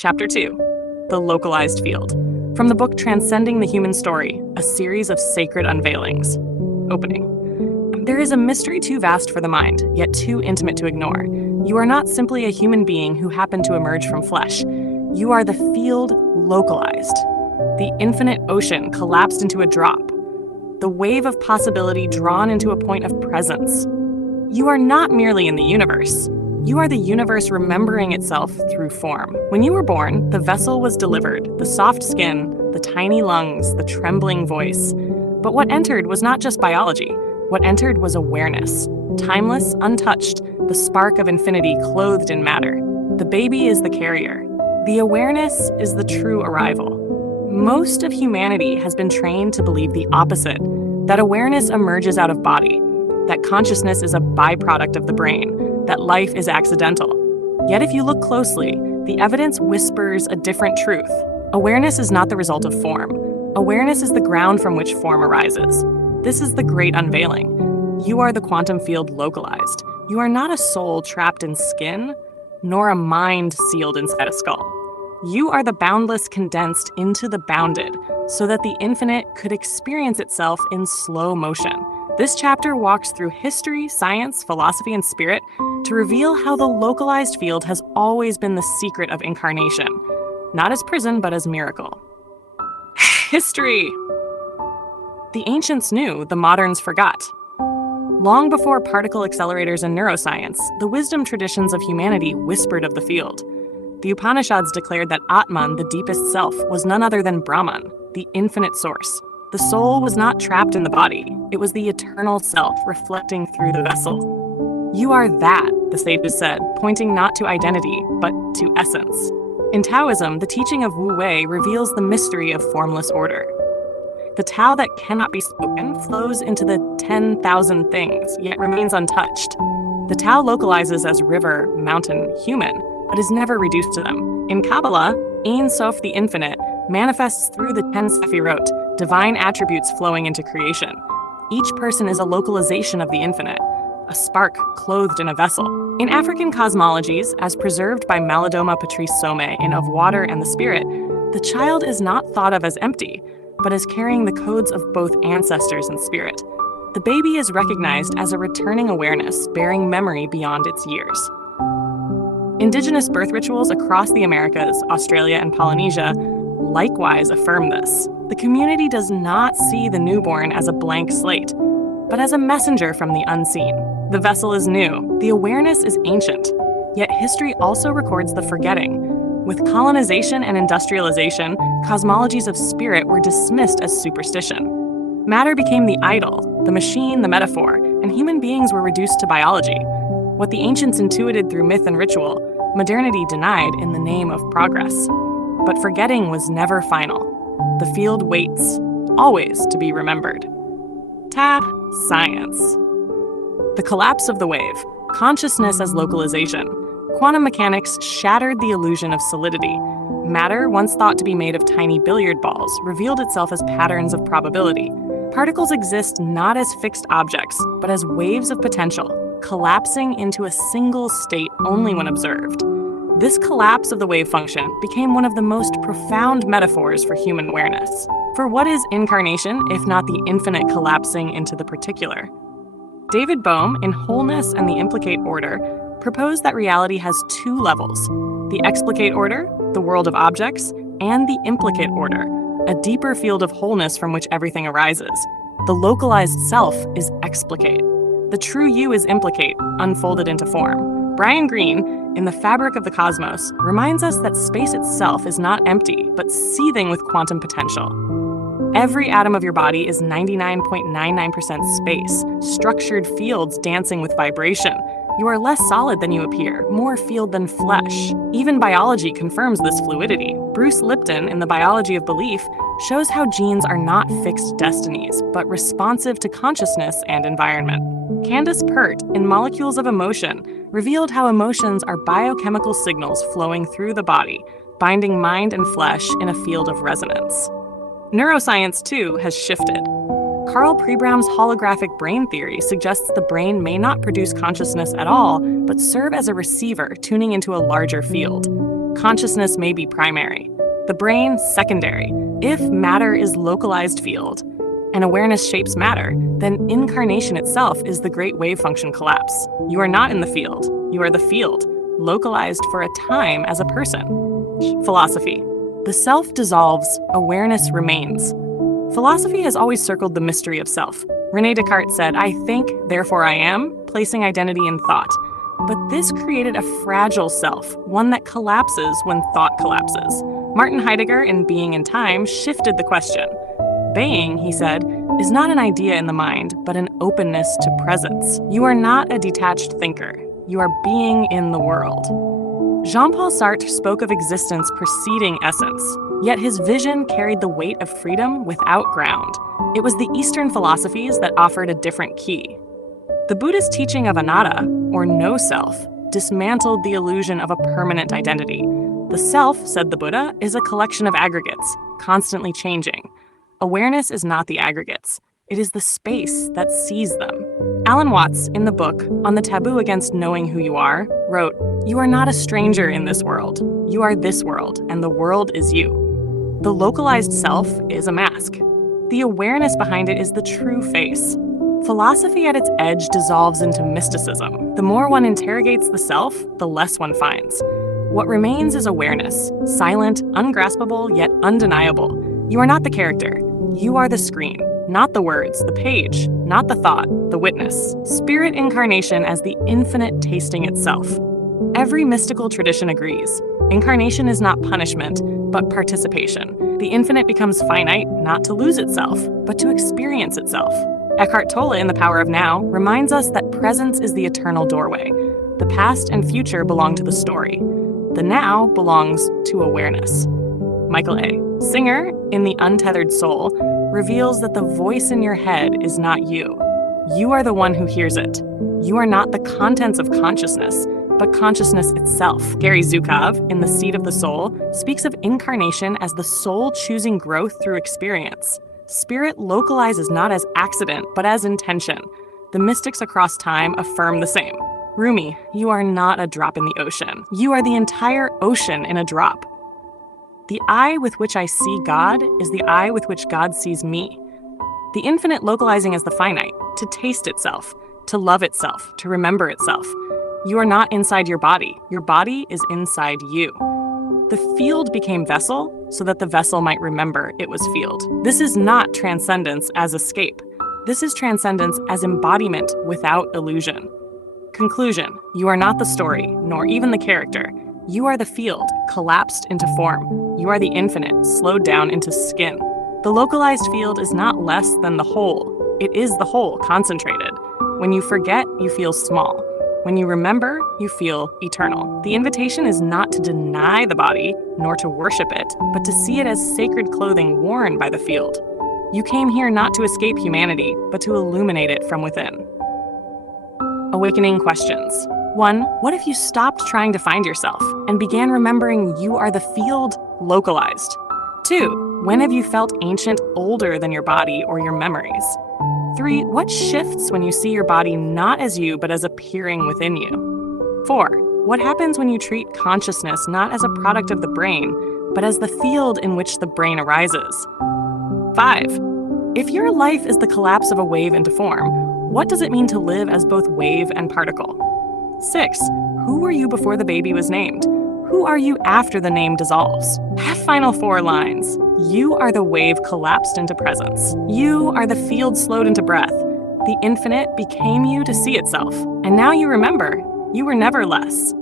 Chapter 2, The Localized Field. From the book Transcending the Human Story, a series of sacred unveilings. Opening. There is a mystery too vast for the mind, yet too intimate to ignore. You are not simply a human being who happened to emerge from flesh. You are the field localized. The infinite ocean collapsed into a drop. The wave of possibility drawn into a point of presence. You are not merely in the universe. You are the universe remembering itself through form. When you were born, the vessel was delivered, the soft skin, the tiny lungs, the trembling voice. But what entered was not just biology. What entered was awareness. Timeless, untouched, the spark of infinity clothed in matter. The baby is the carrier. The awareness is the true arrival. Most of humanity has been trained to believe the opposite, that awareness emerges out of body, that consciousness is a byproduct of the brain, that life is accidental. Yet if you look closely, the evidence whispers a different truth. Awareness is not the result of form. Awareness is the ground from which form arises. This is the great unveiling. You are the quantum field localized. You are not a soul trapped in skin, nor a mind sealed inside a skull. You are the boundless condensed into the bounded, so that the infinite could experience itself in slow motion. This chapter walks through history, science, philosophy, and spirit to reveal how the localized field has always been the secret of incarnation, not as prison, but as miracle. History! The ancients knew, the moderns forgot. Long before particle accelerators and neuroscience, the wisdom traditions of humanity whispered of the field. The Upanishads declared that Atman, the deepest self, was none other than Brahman, the infinite source. The soul was not trapped in the body. It was the eternal self reflecting through the vessel. You are that, the sages said, pointing not to identity, but to essence. In Taoism, the teaching of Wu Wei reveals the mystery of formless order. The Tao that cannot be spoken flows into the 10,000 things, yet remains untouched. The Tao localizes as river, mountain, human, but is never reduced to them. In Kabbalah, Ein Sof, the infinite, manifests through the 10 Sephirot, divine attributes flowing into creation. Each person is a localization of the infinite, a spark clothed in a vessel. In African cosmologies, as preserved by Malidoma Patrice Somé in Of Water and the Spirit, the child is not thought of as empty, but as carrying the codes of both ancestors and spirit. The baby is recognized as a returning awareness, bearing memory beyond its years. Indigenous birth rituals across the Americas, Australia, and Polynesia likewise affirm this. The community does not see the newborn as a blank slate, but as a messenger from the unseen. The vessel is new, the awareness is ancient, yet history also records the forgetting. With colonization and industrialization, cosmologies of spirit were dismissed as superstition. Matter became the idol, the machine, the metaphor, and human beings were reduced to biology. What the ancients intuited through myth and ritual, modernity denied in the name of progress. But forgetting was never final. The field waits, always to be remembered. Science. The collapse of the wave, consciousness as localization. Quantum mechanics shattered the illusion of solidity. Matter, once thought to be made of tiny billiard balls, revealed itself as patterns of probability. Particles exist not as fixed objects, but as waves of potential, collapsing into a single state only when observed. This collapse of the wave function became one of the most profound metaphors for human awareness. For what is incarnation, if not the infinite collapsing into the particular? David Bohm, in Wholeness and the Implicate Order, proposed that reality has two levels: the explicate order, the world of objects, and the implicate order, a deeper field of wholeness from which everything arises. The localized self is explicate. The true you is implicate, unfolded into form. Brian Greene, in The Fabric of the Cosmos, reminds us that space itself is not empty, but seething with quantum potential. Every atom of your body is 99.99% space, structured fields dancing with vibration. You are less solid than you appear, more field than flesh. Even biology confirms this fluidity. Bruce Lipton, in The Biology of Belief, shows how genes are not fixed destinies, but responsive to consciousness and environment. Candace Pert, in Molecules of Emotion, revealed how emotions are biochemical signals flowing through the body, binding mind and flesh in a field of resonance. Neuroscience, too, has shifted. Carl Prebraum's holographic brain theory suggests the brain may not produce consciousness at all, but serve as a receiver tuning into a larger field. Consciousness may be primary, the brain secondary. If matter is localized field, and awareness shapes matter, then incarnation itself is the great wave function collapse. You are not in the field, you are the field, localized for a time as a person. Philosophy. The self dissolves, awareness remains. Philosophy has always circled the mystery of self. René Descartes said, "I think, therefore I am," placing identity in thought. But this created a fragile self, one that collapses when thought collapses. Martin Heidegger, in Being and Time, shifted the question. Being, he said, is not an idea in the mind, but an openness to presence. You are not a detached thinker. You are being in the world. Jean-Paul Sartre spoke of existence preceding essence, yet his vision carried the weight of freedom without ground. It was the Eastern philosophies that offered a different key. The Buddhist teaching of anatta, or no self, dismantled the illusion of a permanent identity. The self, said the Buddha, is a collection of aggregates, constantly changing. Awareness is not the aggregates. It is the space that sees them. Alan Watts, in the book On the Taboo Against Knowing Who You Are, wrote, "You are not a stranger in this world. You are this world, and the world is you." The localized self is a mask. The awareness behind it is the true face. Philosophy at its edge dissolves into mysticism. The more one interrogates the self, the less one finds. What remains is awareness, silent, ungraspable, yet undeniable. You are not the character. You are the screen, not the words, the page, not the thought, the witness. Spirit incarnation as the infinite tasting itself. Every mystical tradition agrees. Incarnation is not punishment, but participation. The infinite becomes finite, not to lose itself, but to experience itself. Eckhart Tolle in The Power of Now reminds us that presence is the eternal doorway. The past and future belong to the story. The now belongs to awareness. Michael A. Singer, in The Untethered Soul, reveals that the voice in your head is not you. You are the one who hears it. You are not the contents of consciousness, but consciousness itself. Gary Zukov, in The Seed of the Soul, speaks of incarnation as the soul choosing growth through experience. Spirit localizes not as accident, but as intention. The mystics across time affirm the same. Rumi, you are not a drop in the ocean. You are the entire ocean in a drop. The eye with which I see God is the eye with which God sees me. The infinite localizing as the finite, to taste itself, to love itself, to remember itself. You are not inside your body is inside you. The field became vessel so that the vessel might remember it was field. This is not transcendence as escape. This is transcendence as embodiment without illusion. Conclusion, you are not the story, nor even the character. You are the field, collapsed into form. You are the infinite, slowed down into skin. The localized field is not less than the whole. It is the whole, concentrated. When you forget, you feel small. When you remember, you feel eternal. The invitation is not to deny the body, nor to worship it, but to see it as sacred clothing worn by the field. You came here not to escape humanity, but to illuminate it from within. Awakening questions. 1. What if you stopped trying to find yourself and began remembering you are the field localized? 2. When have you felt ancient older than your body or your memories? 3. What shifts when you see your body not as you, but as appearing within you? 4. What happens when you treat consciousness not as a product of the brain, but as the field in which the brain arises? 5. If your life is the collapse of a wave into form, what does it mean to live as both wave and particle? 6. Who were you before the baby was named? Who are you after the name dissolves? Final 4 lines. You are the wave collapsed into presence. You are the field slowed into breath. The infinite became you to see itself. And now you remember, you were never less.